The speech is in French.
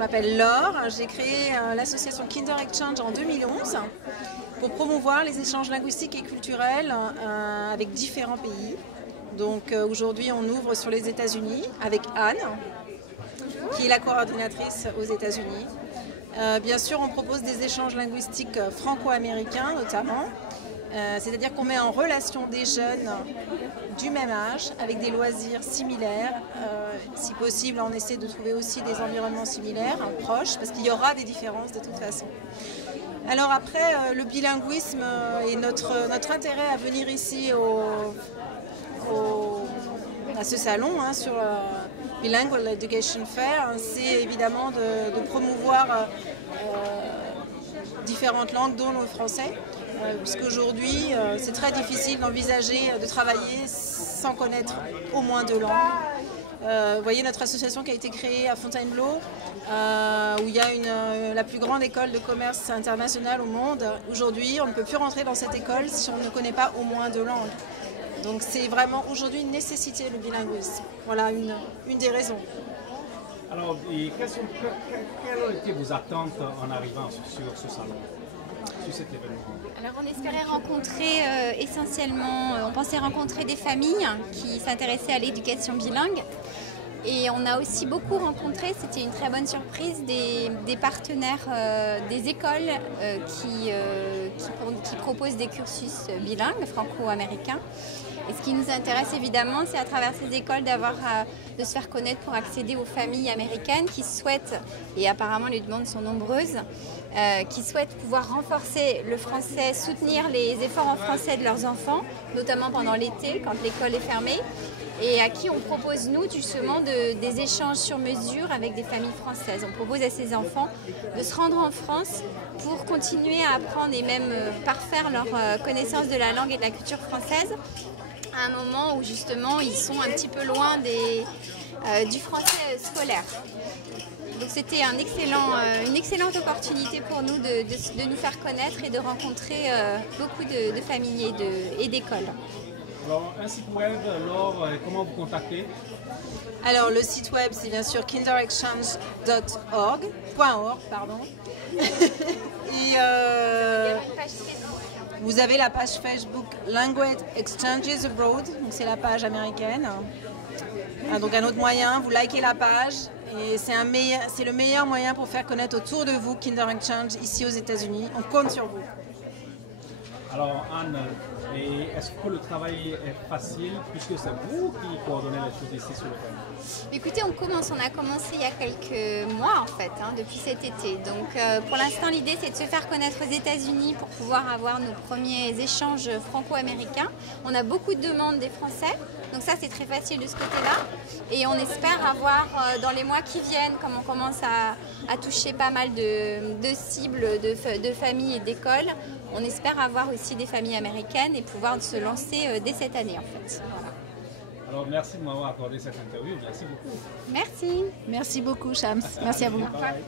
m'appelle Laure, j'ai créé l'association Kinder Exchange en 2011 pour promouvoir les échanges linguistiques et culturels avec différents pays. Donc aujourd'hui on ouvre sur les États-Unis avec Anne, qui est la coordinatrice aux États-Unis. Bien sûr on propose des échanges linguistiques franco-américains notamment. C'est-à-dire qu'on met en relation des jeunes du même âge avec des loisirs similaires. Si possible, on essaie de trouver aussi des environnements similaires, proches, parce qu'il y aura des différences de toute façon. Alors après, le bilinguisme et notre intérêt à venir ici à ce salon, sur Bilingual Education Fair, c'est évidemment de promouvoir différentes langues, dont le français. Puisqu'aujourd'hui, c'est très difficile d'envisager de travailler sans connaître au moins 2 langues. Vous voyez notre association qui a été créée à Fontainebleau, où il y a la plus grande école de commerce internationale au monde. Aujourd'hui, on ne peut plus rentrer dans cette école si on ne connaît pas au moins 2 langues. Donc c'est vraiment aujourd'hui une nécessité, le bilinguisme. Voilà une des raisons. Alors, quelles ont été vos attentes en arrivant sur ce salon, sur cet événement? Alors on espérait rencontrer essentiellement, on pensait rencontrer des familles qui s'intéressaient à l'éducation bilingue. Et on a aussi beaucoup rencontré, c'était une très bonne surprise, des partenaires des écoles qui proposent des cursus bilingues franco-américains. Et ce qui nous intéresse évidemment, c'est à travers ces écoles de se faire connaître pour accéder aux familles américaines qui souhaitent, et apparemment les demandes sont nombreuses, qui souhaitent pouvoir renforcer le français, soutenir les efforts en français de leurs enfants, notamment pendant l'été quand l'école est fermée, et à qui on propose nous justement des échanges sur mesure avec des familles françaises. On propose à ces enfants de se rendre en France pour continuer à apprendre et même parfaire leur connaissance de la langue et de la culture française, à un moment où justement ils sont un petit peu loin du français scolaire. Donc c'était une excellente opportunité pour nous de nous faire connaître et de rencontrer beaucoup de familles et d'écoles. Alors un site web, alors comment vous contactez? Alors le site web c'est bien sûr kinderexchange.org. Et vous avez la page Facebook Language Exchanges Abroad, donc c'est la page américaine. Donc un autre moyen, vous likez la page et c'est le meilleur moyen pour faire connaître autour de vous Kinder Exchange ici aux États-Unis. On compte sur vous. Alors Anne, est-ce que le travail est facile puisque c'est vous qui coordonnez les choses ici sur le terrain? Écoutez, on a commencé il y a quelques mois en fait, depuis cet été. Donc pour l'instant l'idée c'est de se faire connaître aux États-Unis pour pouvoir avoir nos premiers échanges franco-américains. On a beaucoup de demandes des Français, donc ça c'est très facile de ce côté-là. Et on espère avoir dans les mois qui viennent, comme on commence à toucher pas mal de cibles, de familles et d'écoles, on espère avoir aussi des familles américaines et pouvoir se lancer dès cette année en fait. Voilà. Alors merci de m'avoir accordé cette interview, merci beaucoup. Merci. Merci beaucoup Shams, merci à vous. Bye.